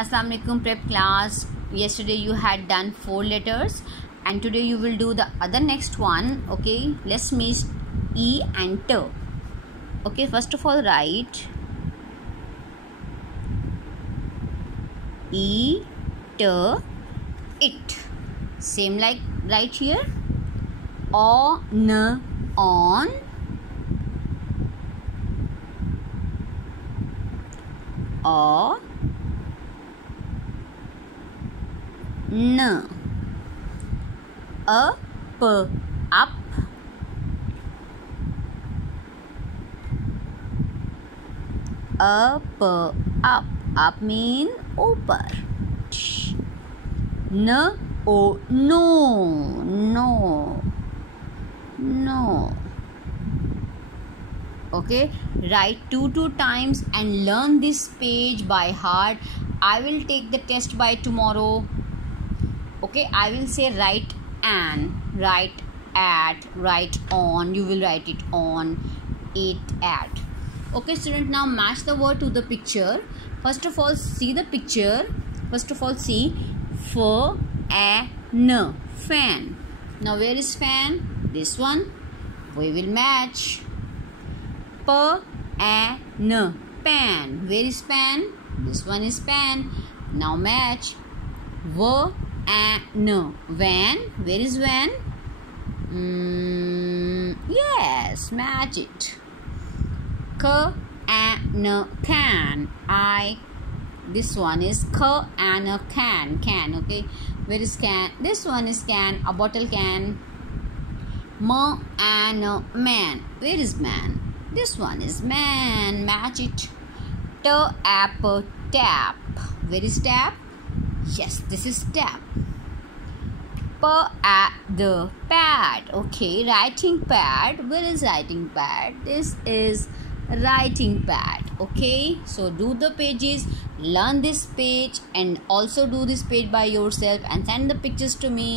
Assalamu alaikum prep class. Yesterday you had done 4 letters and today you will do the other next one. Okay, let's meet E and T. Okay, first of all write E, T, it. Same like right here. On, on. O, N, up, up, up mean over. N, O, no. Okay, write two times and learn this page by heart. I will take the test by tomorrow. Okay, I will say write an, write at, write on. You will write it on, it, at. Okay, student, now match the word to the picture. First of all, see the picture. First of all, see fan, fan. Now, where is fan? This one. We will match. Pan, pan. Where is pan? This one is pan. Now match. Van, van. Where is van? Yes, match it. Can, I. This one is can. Okay, where is can? This one is can. A bottle can. Man. Where is man? This one is man. Match it. Tap. Where is tap? Yes, this is tap. The pad. Okay, writing pad. Where is writing pad? This is writing pad. Okay, so do the pages, learn this page and also do this page by yourself and send the pictures to me.